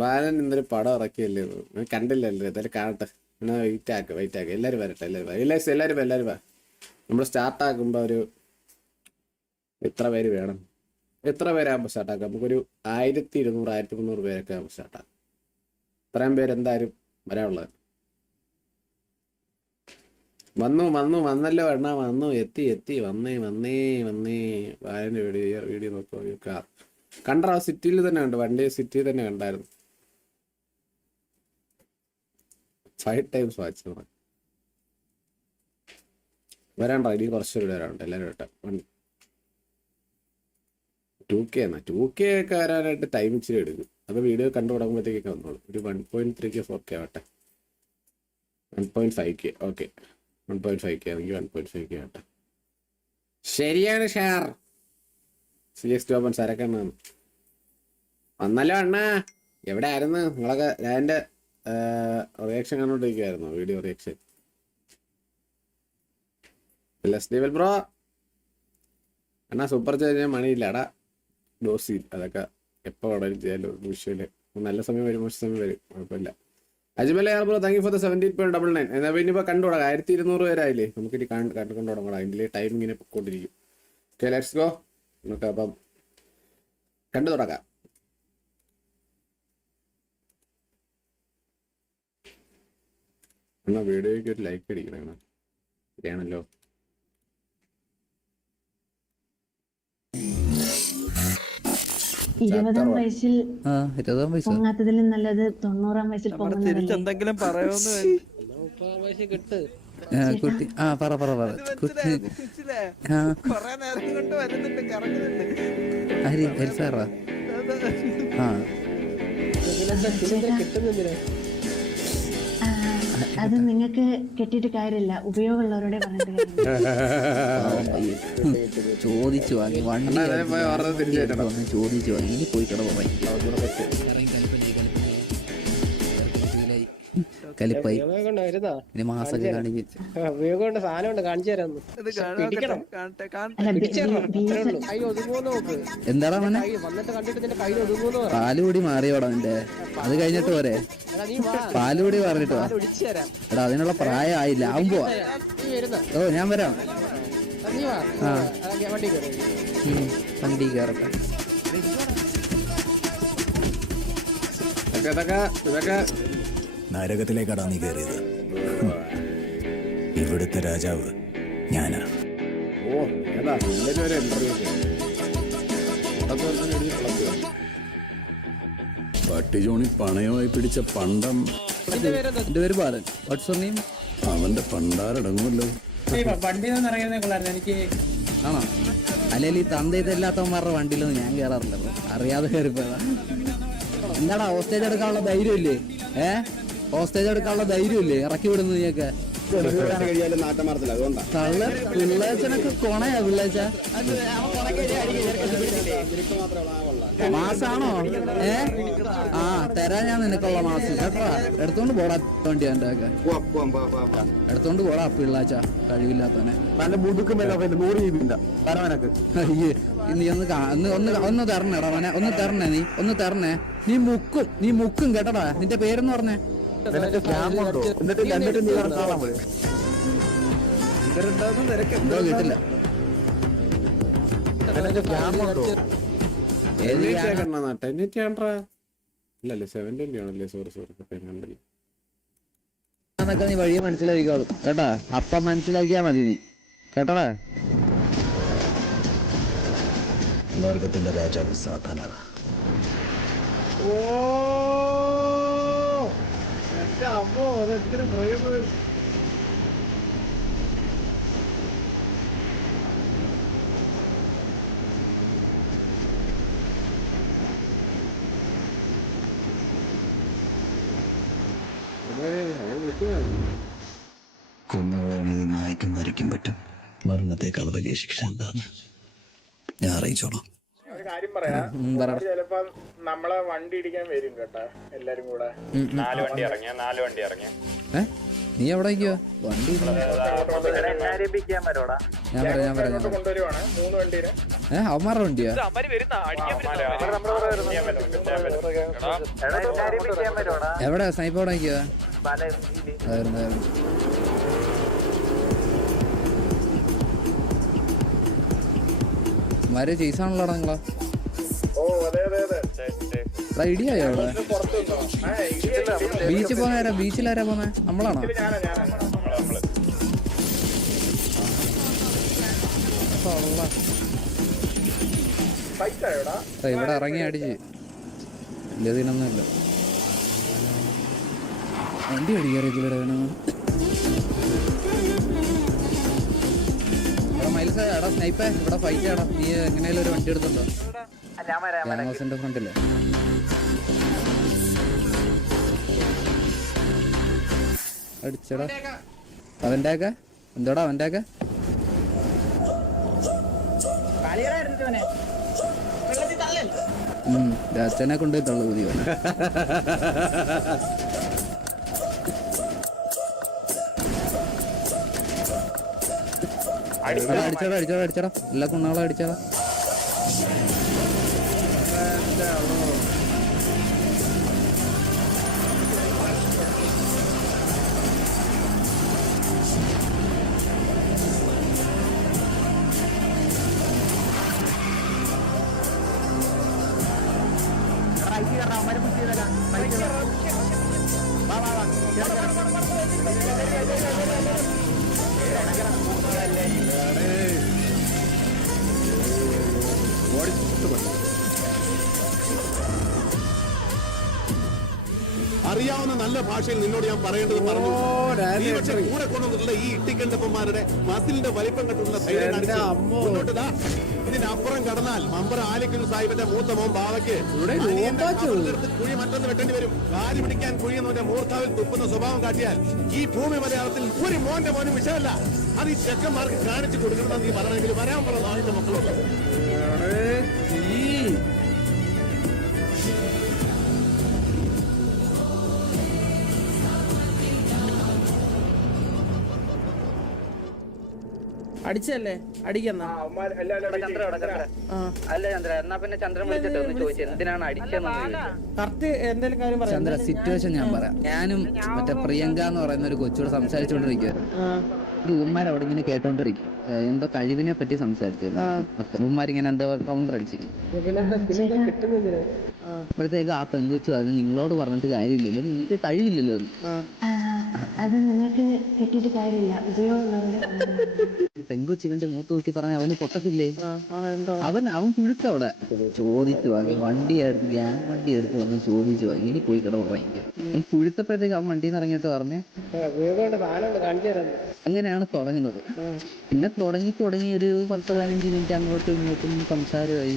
ബാലൻ ഇന്നൊരു പടം ഇറക്കിയല്ലേ കണ്ടില്ലല്ലോ. എന്തായാലും കാണട്ടെ. എന്നാ വെയിറ്റ് ആക്കുക. എല്ലാവരും വരട്ടെ. എല്ലാവരും വാ. നമ്മൾ സ്റ്റാർട്ടാക്കുമ്പോൾ ഒരു എത്ര പേര് വേണം? എത്ര പേരാകുമ്പോൾ സ്റ്റാർട്ടാക്കാം? നമുക്കൊരു 1200 1300 പേരൊക്കെ ആകുമ്പോൾ സ്റ്റാർട്ടാക്കാം. ഇത്രയും പേരെന്തായാലും വരാനുള്ളത്. വന്നല്ലോ എണ്ണ വന്നു. എത്തി വന്നേ. ബാലൻ്റെ വീഡിയോ നോക്കുക. കണ്ടാ സിറ്റിയിൽ തന്നെ ഉണ്ട്. വണ്ടി സിറ്റിയിൽ തന്നെ കണ്ടായിരുന്നു. 5 times വാച്ച് വരാണ്ടോ? ഇനി കുറച്ചുകൂടി വരാനുണ്ട്. എല്ലാവരും കേട്ടോ. 2K ഒക്കെ വരാനായിട്ട് ടൈം ഇച്ചിരി എടുക്കും. അത് വീഡിയോ കണ്ടു തുടങ്ങുമ്പോഴത്തേക്കൊക്കെ വന്നോളൂ. ഒരു 1.3K 4K ആവട്ടെ. 1.5K okay. 1.5K ആണെങ്കിൽ 1.5K ആവട്ടെ. ശരിയാണ് ഷാർ. CS ടോപ്പൻ സരക്കണ്ണാണ്. വന്നല്ലോ അണ്ണാ. എവിടെ ആയിരുന്നു നിങ്ങളൊക്കെ? ഞാൻ എൻ്റെ റിയാക്ഷൻ കണ്ടോണ്ടിരിക്കുവായിരുന്നു. Video reaction. ബ്രോ അണ്ണാ സൂപ്പർ ചെയ്ത് മണിയില്ലടാ. ഡോസി അതൊക്കെ എപ്പോൾ വേണമെങ്കിലും ചെയ്യാമല്ലോ. വിഷയമില്ല. നല്ല സമയം വരും, മോശം സമയം വരും, കുഴപ്പമില്ല. Ajmal bro thank you for the 17.99. എന്നാൽ പിന്നെ ഇപ്പോൾ കണ്ടു തുടങ്ങാം. 1200 പേരായില്ലേ. നമുക്കിനി കണ്ടു തുടങ്ങണം. അതിൻ്റെ ടൈം ഇങ്ങനെ പൊക്കോണ്ടിരിക്കും. Okay let's go. നമുക്ക് അപ്പം കണ്ടു തുടങ്ങാം. എന്നാൽ വീഡിയോയ്ക്ക് ഒരു ലൈക്ക് അടിക്കണം. ശരിയാണല്ലോ. ഇരുപതാം വയസ്സിൽ പൊങ്ങാത്തതിലും നല്ലത് 90-ആം വയസ്സിൽ പൊങ്ങുന്നതല്ലേ? എന്തെങ്കിലും പറയുമെന്ന് കുട്ടി പറ കൊറേ നേരം കൊണ്ട് വരുന്നുണ്ട്, കറങ്ങുന്നുണ്ട്. ഹരി സാറാ അത് നിങ്ങൾക്ക് കെട്ടിയിട്ട് കാര്യമില്ല. ഉപയോഗമുള്ളവരോടെ പറഞ്ഞിട്ട് ചോദിച്ചു വാങ്ങി വണ്ടി ചോദിച്ചു വാങ്ങി. ഇനി പോയി കിടന്നു കലിപ്പായി. ഇനി മാസൊക്കെ കാണിക്കും. എന്താടാ മോനെ പാലുകൂടി മാറിയോടാ നിന്റെ? അത് കഴിഞ്ഞിട്ട് പോരെ? പാലുകൂടി പറഞ്ഞിട്ട് വാ. എടാ അതിനുള്ള പ്രായം ആയില്ല. ആവുമ്പോ ഓ ഞാൻ വരാം. വണ്ടി കയറട്ടെ. നരകത്തിലേക്കാടാ നീ കയറിയത്. ഇവിടുത്തെ രാജാവ് ഞാനാ. പട്ടിജോണി പണയമായി പിടിച്ച പണ്ടം. എന്റെ പേര് ബാലൻ. Watts name? അവന്റെ പണ്ടാരടങ്ങുമല്ലോ. ആണോ? അല്ലെങ്കിൽ ഈ തന്തയില്ലാത്തവന്മാരുടെ വണ്ടിയിലൊന്നും ഞാൻ കയറാറില്ല. അറിയാതെ കയറിപ്പോയതാ. എന്താടാ ഹോസ്റ്റേജ് എടുക്കാനുള്ള ധൈര്യം ഇല്ലേ? ഹോസ്റ്റേജ് എടുക്കാനുള്ള ധൈര്യം ഇല്ലേ? ഇറക്കി വിടുന്നു നീയൊക്കെ. കള്ള പിള്ളേച്ചനൊക്കെ കൊണയാ പിള്ളേച്ച. മാസാണോ? തരാ ഞാൻ നിനക്കുള്ള മാസം കേട്ടോ. എടുത്തോണ്ട് പോടാ വണ്ടി. എൻ്റെ ഒക്കെ എടുത്തോണ്ട് പോടാ പിള്ളാച്ച. കഴിവില്ലാത്തവനെ. നീ ഒന്ന് തരണേടാ മോനെ. ഒന്ന് തരണേ. നീ മുക്കും കേട്ടടാ. നിന്റെ പേരെന്ന് പറഞ്ഞേ? കേട്ടില്ല. നീ വഴിയെ മനസ്സിലാക്കിക്കോളും കേട്ടാ. അപ്പം മനസ്സിലാക്കിയാ മതി നീ കേട്ടടാ. നരകത്തിന്റെ രാജാവ് സാധാരണ. കൊന്നുപോയത് നായ്ക്കും മരിക്കും പറ്റും. മരണത്തെക്കാൾ വലിയ ശിക്ഷ എന്താന്ന് ഞാൻ അറിയിച്ചോളാം. കാര്യം പറയാം. ചിലപ്പോ നമ്മളെ വണ്ടി ഇടിക്കാൻ വരും കേട്ടാ. എല്ലാരും കൂടെ 4 വണ്ടി ഇറങ്ങിയ നീ എവിടെ നിൽക്കുവാ? വണ്ടി ഇല്ല. ഞാൻ പറയാം കൊണ്ടുവരുവാണ് 3 വണ്ടീനെ. അവന്മാരുടെ വണ്ടിയാ? എവിടെ സ്നൈപ്പ് എവിടെ നിൽക്കുവാ? മാര് ചേസാണല്ലോ നിങ്ങളാ? ഓ അതെ ഇടിയായോ അവിടെ? ബീച്ചിൽ പോന്നേരാ? ബീച്ചിലാരാ പോന്നെ? നമ്മളാണോ? ഇവിടെ ഇറങ്ങി അടിച്ച് വലിയ ഇതിനൊന്നുമില്ല. വണ്ടി അടിക്കാറില്ല. മൈൽസ് എടാ സ്നൈപ്പേ, ഇവിടെ ഫൈറ്റ് ആടാ. നീ എങ്ങനെയാലും ഒരു വണ്ടി എടുത്തുണ്ടോ? ഗ്യാങ്സിന്റെ ഫ്രണ്ടില്ലേ? അടിച്ചടാ. അവന്റെ ഒക്കെ എന്തോടാ? അവന്റെ ഒക്കെ അച്ഛനെ കൊണ്ട് തള്ളു പുതിയ അടിച്ചടാ. എല്ലാ കുണ്ണാളും അടിച്ചടാ. അറിയാവുന്ന നല്ല ഭാഷയിൽ നിന്നോട് ഞാൻ പറയേണ്ടത് പറഞ്ഞു. കൂടെ കൊണ്ടുവന്നിട്ടുള്ള ഈ ഇട്ടിക്കണ്ടപ്പന്മാരുടെ മസിലിന്റെ വലിപ്പം കെട്ടുള്ള ഇതിനപ്പുറം കടന്നാൽ മമ്പർ ആലിക്കുൽ സാഹിബിന്റെ മൂത്ത മോൻ ബാവയ്ക്ക് കുഴി മറ്റൊന്ന് വെട്ടേണ്ടി വരും. കാലി പിടിക്കാൻ കുഴിയെന്നവന്റെ മൂർത്താവിൽ തുപ്പുന്ന സ്വഭാവം കാട്ടിയാൽ ഈ ഭൂമി മലയാളത്തിൽ ഒരു മോന്റെ മോനും വിഷയമല്ല. അത് ഈ ചെക്കന്മാർക്ക് കാണിച്ചു കൊടുക്കണമെന്ന് നീ പറയണമെങ്കിൽ വരാൻ പറഞ്ഞ നാളിന്റെ മക്കളോട്. അടിച്ചല്ലേ? അടിക്കുന്ന ചന്ദ്ര സിറ്റുവേഷൻ ഞാൻ പറയാം. ഞാനും മറ്റേ പ്രിയങ്ക എന്ന് പറയുന്ന ഒരു കൊച്ചോട് സംസാരിച്ചുകൊണ്ടിരിക്കുവായിരുന്നു. ഉമ്മാരവിടെ ഇങ്ങനെ കേട്ടോണ്ടിരിക്കും. എന്തോ കഴിവിനെ പറ്റി സംസാരിച്ചിരുന്നു. ഉമ്മാരിങ്ങനെ എന്തോ കൗണ്ടർ അടിച്ചിരുന്നു. അപ്പോഴത്തേക്ക് ആ പെൺകൊച്ചു അത് നിങ്ങളോട് പറഞ്ഞിട്ട് കാര്യമില്ലല്ലോ, നിങ്ങൾക്ക് കഴിവില്ലല്ലോ. അത് നിങ്ങൾക്ക് കിട്ടിയിട്ട് കാര്യമില്ല. പെൺകൊച്ചിന്റെ മൂത്ത് നോക്കി പറഞ്ഞ അവന് പൊട്ടത്തില്ലേ? അവൻ കുഴുക്കവിടെ ചോദിച്ചു വാങ്ങി. വണ്ടിയായിരുന്നു, ഗ്യാങ് വണ്ടി എടുത്ത് വന്ന് ചോദിച്ചു വാങ്ങി. ഇനി പോയി കിട ഉറങ്ങിക്കും. കുഴുത്തപ്പോഴത്തേക്ക് അവൻ വണ്ടിയിൽ നിന്ന് ഇറങ്ങിയിട്ട് പറഞ്ഞ് അങ്ങനെയാണ് തുടങ്ങുന്നത്. പിന്നെ തുടങ്ങി ഒരു 10-15 മിനിറ്റ് അങ്ങോട്ടും ഇങ്ങോട്ടും സംസാരമായി.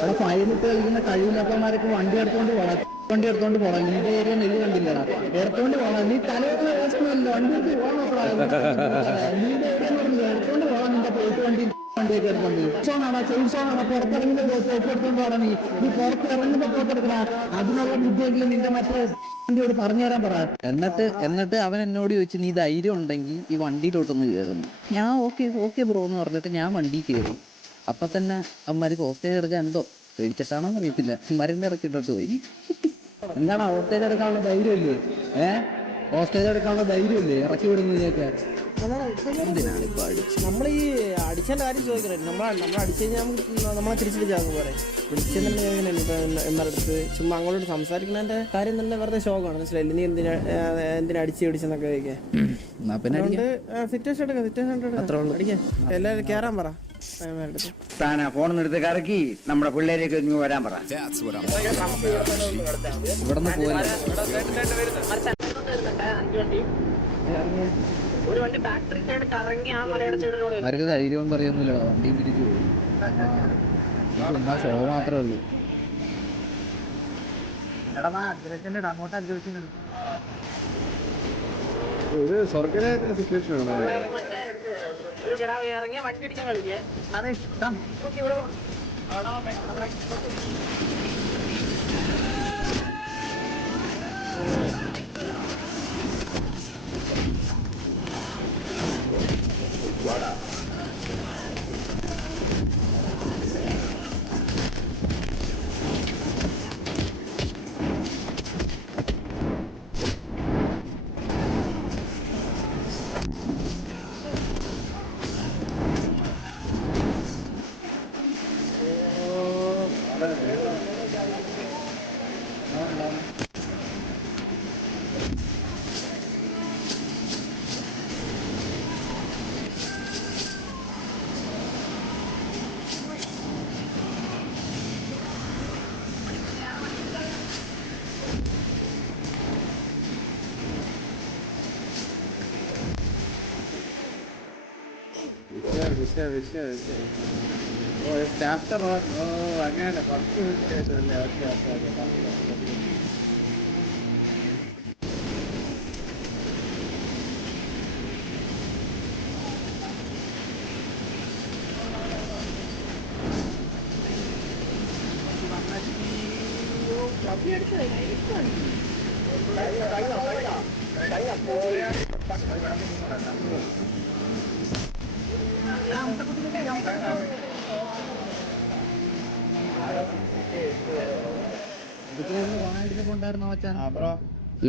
അവിടെ പൈലറ്റ് കളിക്കുന്ന കഴിവില്ലാത്തമാരൊക്കെ വണ്ടി എടുത്തോണ്ട് പോകണം. നിന്റെ ഏരിയ നെല്ല് കണ്ടില്ലടാ, എടുത്തോണ്ട് പോകണം. നീ തലവേദന പ്രശ്നമല്ല, വണ്ടി എടുത്ത് എടുത്തോണ്ട് പോകാൻ. നിന്റെ പോയിട്ട് വണ്ടിയൊക്കെ എടുത്തോണ്ട് ചെയിൻസോണാണ് പുറത്തിറങ്ങുന്ന എടുത്തോണ്ട് പോകണം. നീ പുറത്തിറങ്ങുന്ന പോട്ടെടുക്കണ. അതിനുള്ള ബുദ്ധിയെങ്കിലും നിന്റെ മറ്റേ വണ്ടിയോട് പറഞ്ഞു തരാൻ പറ. എന്നിട്ട് അവൻ എന്നോട് ചോദിച്ചു, നീ ധൈര്യം ഉണ്ടെങ്കിൽ ഈ വണ്ടിയിലോട്ടൊന്ന് കയറുന്നു. ഞാൻ ഓക്കെ ബ്രോ എന്ന് പറഞ്ഞിട്ട് ഞാൻ വണ്ടി കയറി. അപ്പൊ തന്നെ അവന്മാർക്ക് ഹോസ്റ്റേജ് എടുക്കാൻ എന്തോ പേടിച്ചിട്ടാണോ അറിയത്തില്ല, മരുന്ന് ഇറക്കിയിട്ടോട്ട് പോയി. എന്താണ് ഹോസ്റ്റേജ് എടുക്കാനുള്ള ധൈര്യമില്ലേ? ഹോസ്റ്റേജ് എടുക്കാനുള്ള ധൈര്യമില്ലേ ഇറക്കി വിടുന്നതിനൊക്കെ? നമ്മൾ ഈ അടിച്ചതിന്റെ കാര്യം ചോദിക്കണേ. നമ്മൾ അടിച്ചു കഴിഞ്ഞാൽ നമ്മളെ തിരിച്ചടിച്ചാകും പോലെ വിളിച്ചെന്നെ. എങ്ങനെയാണ് ഇപ്പൊ എന്നാലടുത്ത് ചുമ്മാ അങ്ങോട്ട് സംസാരിക്കുന്നതിന്റെ കാര്യം തന്നെ വെറുതെ ശോകമാണ്. മനസ്സിലായില്ല? നീ എന്തിനാ അടിച്ച് പിടിച്ചെന്നൊക്കെ ചോദിക്കാം. സിറ്റുവേഷൻ എടുക്കാം. അടിക്കാം. എല്ലാവരും കയറാൻ പറ. ഫോൺ എടുത്ത് കറക്കി നമ്മുടെ പിള്ളേരേക്ക് വരാൻ പറ. ഇവിടെ നിന്ന് അവർക്ക് ധൈര്യം പറയുന്നില്ല. വണ്ടി തിരിച്ചു പോയി. എന്നാ ഷോ മാത്രമേ ഉള്ളൂ. ഒരു സ്വർഗരായ സിറ്റുവേഷൻ ആണ്. ഇറങ്ങിയ വണ്ടി അടിക്കാൻ കളിക്കേ. അതെ ഇഷ്ടം. ഓ ചാപ്റ്റർ ഓ അങ്ങനെ 10 മിനിറ്റ് ആയിട്ടല്ലേ? Okay okay okay.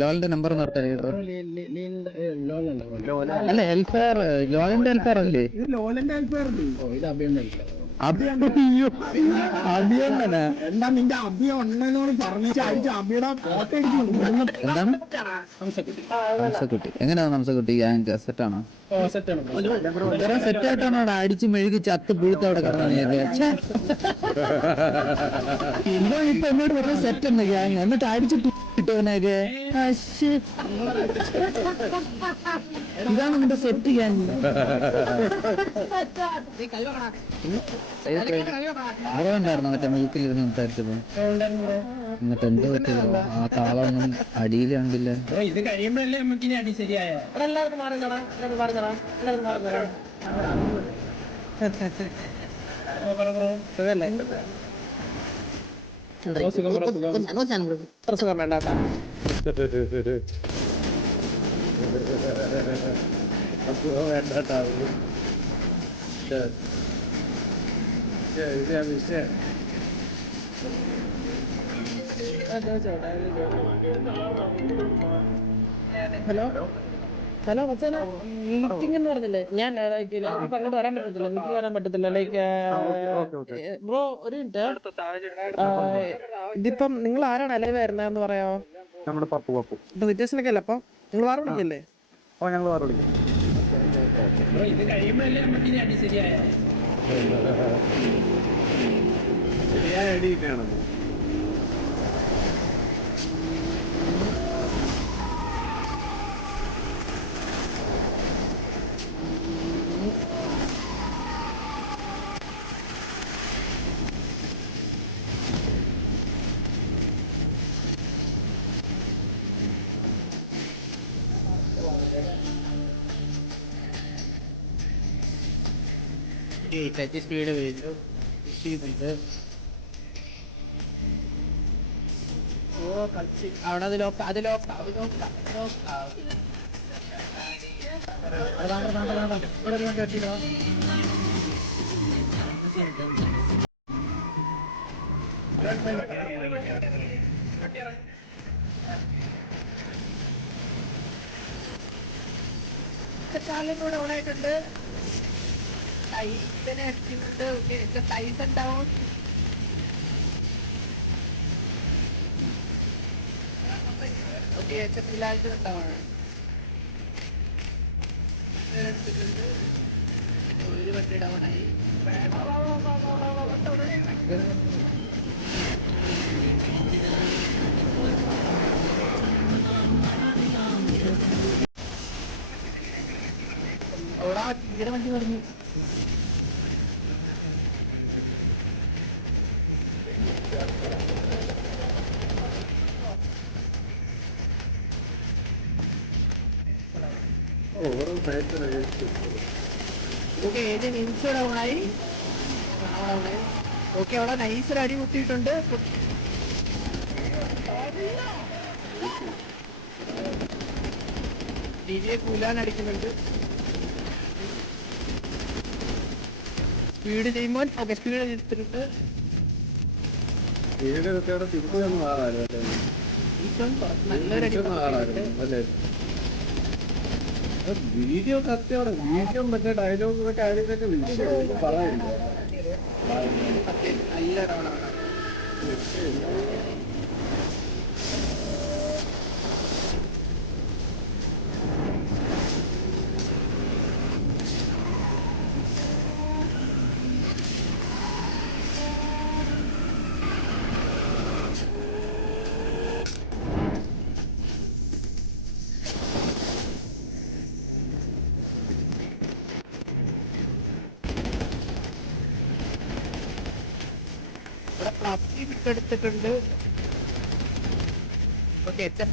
ലോലിന്റെ നമ്പർ നിർത്താൻ അല്ല ഹെൽഫെയർ ലോലിന്റെ ഹെൽഫെയർ അല്ലേ? അഭിയണ്ണനാ? എന്താണ് ഹംസക്കുട്ടി? എങ്ങനെയാ ഹംസക്കുട്ടി? ഗ്യാങ് സെറ്റാണോ? സെറ്റ് ആയിട്ടാണോ അവിടെ അടിച്ച് മെഴുകി ചത്ത് പുഴുത്ത് അവിടെ കിടന്നു? ഇപ്പൊ എന്നോട് പറഞ്ഞ സെറ്റ് ഉണ്ട് ഗ്യാങ്, എന്നിട്ട് അടിച്ച് കിട്ടുവനൊക്കെ. ഇതാണ് നിന്റെ സെറ്റ് ഗ്യാങ്. അവിടെ ഉണ്ടായിരുന്നു മറ്റേ മൂക്കിലിരുന്ന് സംസാരിച്ചപ്പോ. എന്നിട്ട് എന്ത് പറ്റിയതോ? ആ താളൊന്നും അടിയിൽ കണ്ടില്ല. ഇത് കഴിയുമ്പോഴല്ലേ നമുക്ക് ഇനി അടി ശരിയായ. സുഖം വേണ്ട. ഹലോ മച്ചാനെ, മീറ്റിംഗ് എന്ന് പറഞ്ഞില്ലേ? ഞാൻ ഇപ്പൊ അങ്ങോട്ട് വരാൻ പറ്റത്തില്ല, മീറ്റിംഗ് വരാൻ പറ്റത്തില്ല. ലൈക്ക് ബ്രോ ഒരു മിനിറ്റ്, ഇതിപ്പം നിങ്ങൾ ആരാണ് അലൈവ് വരുന്നതെന്ന് പറയാമോ? നമ്മുടെ പപ്പു ഇപ്പൊ സിറ്റുവേഷനൊക്കെ അല്ലേ? അപ്പൊ നിങ്ങൾ വാറ വിളിക്കല്ലേ? ഓ ഞങ്ങൾ വേറെ വിളിക്കും. ഇത് കഴിയുമ്പോഴല്ലേ നമുക്ക് ഇനി അടി ശരിയായ. ശരിയായ അടി കിട്ടുകയാണെന്ന്. സ്പീഡ് വീഴും. അവിടെ അത് ലോക്ക്, അത് ലോക്ക്, അത് ലോക്ക്, ചാലിലൂടെ ഓണായിട്ടുണ്ട്. ടൈസിനെ അടിച്ചിട്ടുണ്ട്. Tyson down. ഒരു വണ്ടി ഡൗണായി. വണ്ടി പറഞ്ഞു. ഓക്കെ, അവിടെ നൈസൊരു അടി കുത്തിയിട്ടുണ്ട്. ടിവിയെ കൂലാൻ അടിക്കുന്നുണ്ട്. സ്പീഡ് ചെയ്യുമ്പോൾ ഓക്കെ, സ്പീഡ് ചെയ്തിട്ടുണ്ട്. നല്ലൊരു അടി. വീഡിയോ കത്തിയോടെ വീഡിയോ മറ്റേ ഡയലോഗ് ഒക്കെ ആദ്യമൊക്കെ വിളിച്ചു പറയാനില്ല. നല്ല ഡൗണാണ്. ഒക്കെ എടുത്തിട്ടുണ്ട്.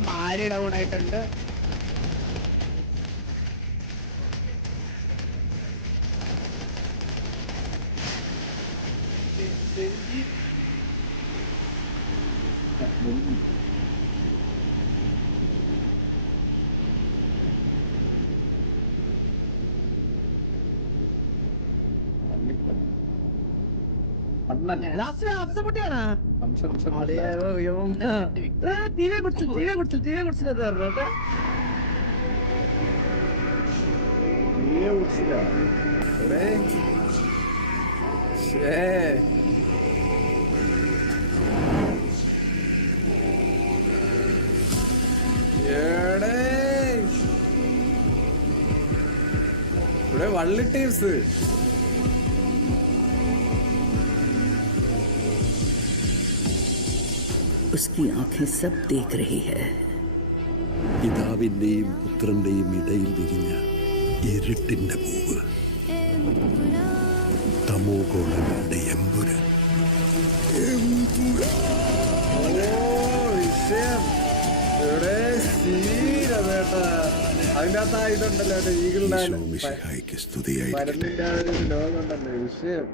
മാര് ഡൗൺ ആയിട്ടുണ്ട്. ഇവിടെ വള്ളി ടീംസ് उसकी आंखें सब देख रही है പിതാവിന്റെയും പുത്രന്റെയും ഇടയിൽ വിരിഞ്ഞ ഇരുട്ടിന്റെ പൂവ് തമോഗോളങ്ങളുടെ എമ്പുരാൻ. അതിന്റെ അകത്ത് ഇതുണ്ടല്ലോ ഈഗിളുടെ ഈശോമിശിഹായ്ക്ക് സ്തുതിയായിരിക്കട്ടെ. ലോകം ഉണ്ടല്ലോ വിഷയം.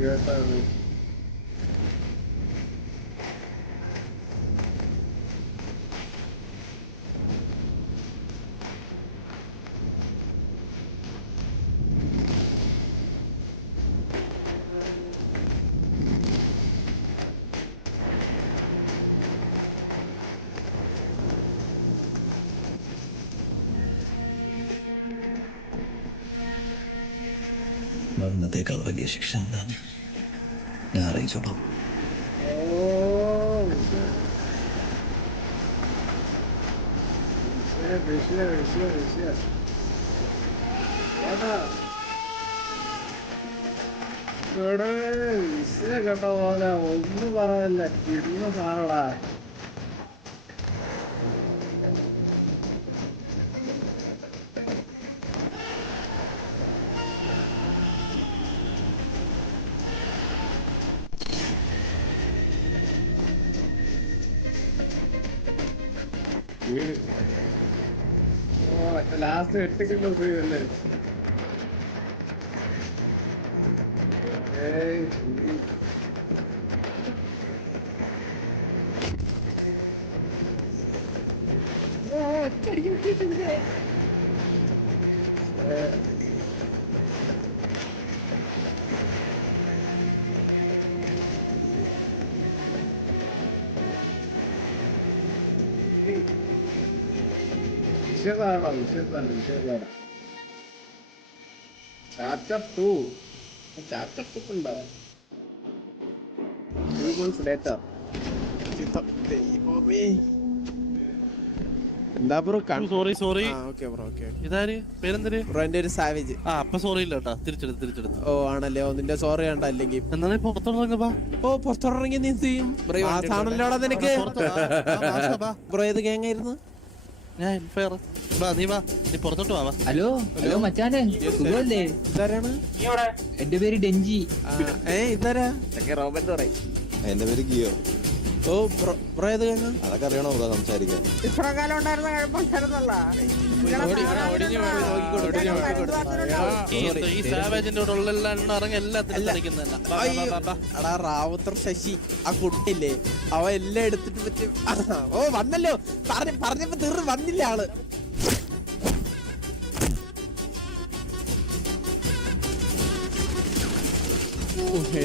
കേട്ടാണ് മരണത്തേക്കാൾ വലിയ ശിക്ഷ എന്താണ് ഞാൻ അറിയിച്ചോളാം. കേട്ടോ പോലെ ഒന്നും പറയല്ല കിടന്ന സാധനടാ. Last 8 kilo free. വിഷയതാണ്. ചാപ്റ്റർ 2 ഉണ്ടാവും. 2 months later. എന്താ bro? Sorry. Okay bro. Okay. ഇതാര് പേരെന്തര്? ബ്രോ എന്റെ ഒരു സാവേജ്. അപ്പൊ സോറി ഇല്ല കേട്ടാ. തിരിച്ചെടുത്ത്. ഓ ആണല്ലേ. നിന്റെ സോറി കണ്ട അല്ലെങ്കിൽ എന്നാണ് പുറത്തോട്ടിറങ്ങപ്പാ. ഓ പുറത്തോട്ടിറങ്ങി നീ എന്ത് ചെയ്യും? ആണല്ലോടാ നിനക്ക്. ബ്രോ ഏത് ഗ്യാങ് ആയിരുന്നു? ഞാൻ നീ പുറത്തോട്ട് വാ. ഹലോ മച്ചാനെ, സുഖമല്ലേ? ഇതാരാണ്? എന്റെ പേര് ഡെഞ്ചി. ഇതാരാ? റോബർട്ട് പറയും. എന്റെ പേര് ഗിയോ. ഓ ബ്രോ ഏത് ഗ്യാങ്? അതൊക്കെ അറിയണോ ബ്രോ സംസാരിക്കാൻ? ഇത്ര കാലം ഉണ്ടായിരുന്ന കുഴപ്പമുണ്ടായിരുന്നല്ല. ഈ സാവേജിന്റെ കൂടെ ഉള്ള എല്ലാം ഇറങ്ങി എല്ലാത്തിനും കളിക്കുന്നതല്ല. റാവുത്തർ ശശി ആ കുട്ടിയില്ലേ, അവ എല്ലാം എടുത്തിട്ട് പറ്റും. ഓ വന്നല്ലോ. പറഞ്ഞപ്പോ തീർന്ന് വന്നില്ല ആള്.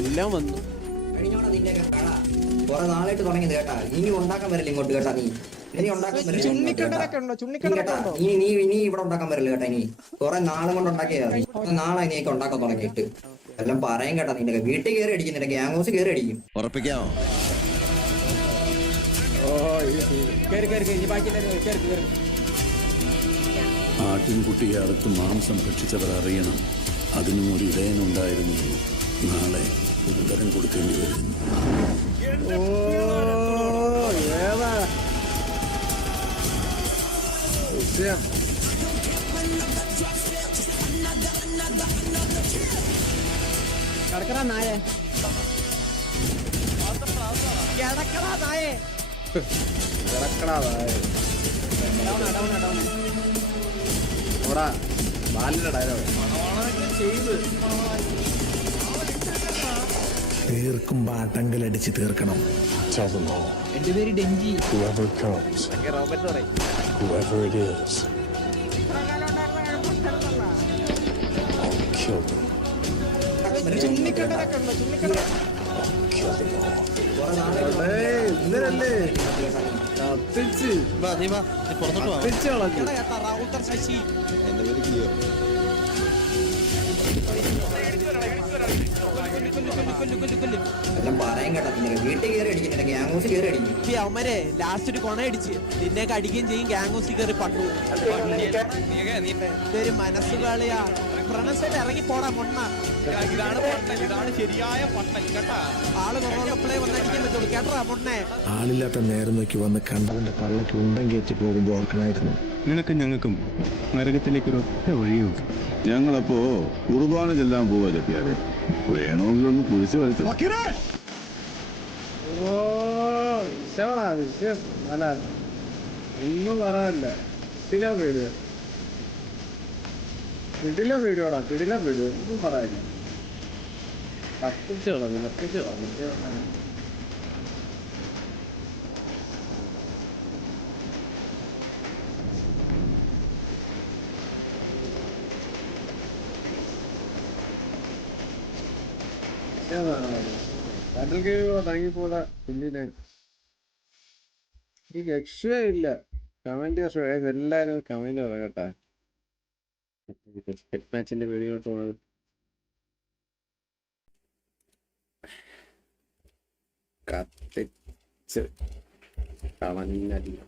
എല്ലാം വന്നു. കുറെ നാളായിട്ട് തുടങ്ങിയത് കേട്ടാ. ഇനി ഉണ്ടാക്കാൻ വരില്ല ഇങ്ങോട്ട് കേട്ടാ. ഇനി ഉണ്ടാക്കാൻ വരില്ല. ഇനി ഇവിടെ ഉണ്ടാക്കാൻ വരില്ല കേട്ടാ. ഇനി കുറെ നാളും കൊണ്ട് ഉണ്ടാക്കിയതാണ്. നാളെ ഇനിയൊക്കെ ഉണ്ടാക്കാൻ തുടങ്ങിയിട്ട് എല്ലാം പറയും കേട്ടാ. നിന്റെ വീട്ടിൽ കയറി അടിക്കും, നിന്റെ ഗ്യാങ് ഹൗസ് കയറി അടിക്കും. ഉറപ്പിക്കാമോ? ആട്ടിൻകുട്ടിയെ അറുത്ത് മാംസം ഭക്ഷിച്ചവർ അറിയണം, അതിനും ഒരു ഇടയനുണ്ടായിരുന്നു. നാളെ ഒരു തരം കൊടുക്കേണ്ടി വരും. കിടക്കടാ നായേ കിടക്കടാ നായേ ഇവിടെ ബാലിന്റെ ഡയലോഗ് തീർക്കുമ്പോ ആട്ടങ്കലടിച്ച് തീർക്കണം. എന്റെ പേര് ഡെഞ്ചി. Whoever comes, റോബർട്ട് പറയും whoever it is, I'll kill them. ചുണ്ണിക്കണ്ടൊക്കെ ഉണ്ടോ ചുണ്ണിക്കണ്ട Kill them all. ഇതിനല്ലേ കത്തിച്ച് വാ നീ വാ നീ പുറത്തോട്ട് വാ കത്തിച്ച് കളഞ്ഞു. കേട്ടാ റൗട്ടർ ശശി എല്ലാം പറയാൻ കേട്ടാ നിനക്ക് വീട്ടിൽ കയറി അടിക്കുന്നില്ല ഗ്യാങ് ഹൗസ് കയറി അടിക്കും. അവന്മാരെ ലാസ്റ്റ് ഒരു കൊണ അടിച്ച് നിന്നെയൊക്കെ അടിക്കുകയും ചെയ്യും ഗ്യാങ് ഹൗസിൽ കയറി പട്ടു ഇതൊരു മനസ്സുകളിയാ പ്രണസായിട്ട് ഇറങ്ങി പോടാ മൊണ്ണ ഇതാണ് ശരിയായ പട്ടൻ കേട്ടാ ആള് കുറവുള്ളപ്പോഴേ വന്ന് അടിക്കാൻ പറ്റുള്ളൂ കേട്ടാ മൊണ്ണേ. ആളില്ലാത്ത നേരം നോക്കി വന്ന് കണ്ടതിന്റെ കള്ളക്ക് ഉണ്ടം കയറ്റി പോകുമ്പോ ഓർക്കണായിരുന്നു. നിനക്കും ഞങ്ങൾക്കും നരകത്തിലേക്ക് ഒരു ഒറ്റ വഴിയുണ്ട്. ഞങ്ങളപ്പോ കുർബാന ചെല്ലാൻ പോവാ ചെട്ടിയാരെ. വേണമെങ്കിൽ ഒന്ന് കുരിശ് വരുത്തും. ഓ വിഷയമാ വിഷയം. അല്ല ഒന്നും പറയാനില്ല. കിടിലം വീഡിയോ കിടിലം വീഡിയോടാ കിടിലം വീഡിയോ ഒന്നും പറയാനില്ല. കത്തിച്ച് കളഞ്ഞു കത്തിച്ച് കളഞ്ഞു. ബാറ്റിൽ ഗെയിം തുടങ്ങിപ്പോടാ പിന്നീട് ഈ രക്ഷയില്ല. കമന്റ് എല്ലാരും കമന്റ് പറയട്ടാ. ഹെഡ് മാച്ചിന്റെ വീഡിയോട്ട് പോണത് കത്തിച്ച് കളഞ്ഞല്ല.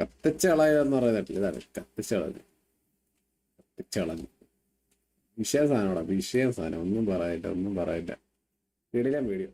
കത്തിച്ച് കളയുകയെന്ന് പറയുന്നില്ല. ഇതാണ് കത്തിച്ച് കളഞ്ഞു കത്തിച്ച് കളഞ്ഞു. വിഷയ സാധനമാടാ വിഷയം സാധനം. ഒന്നും പറയില്ല ഒന്നും പറയില്ല. വീഡിയോ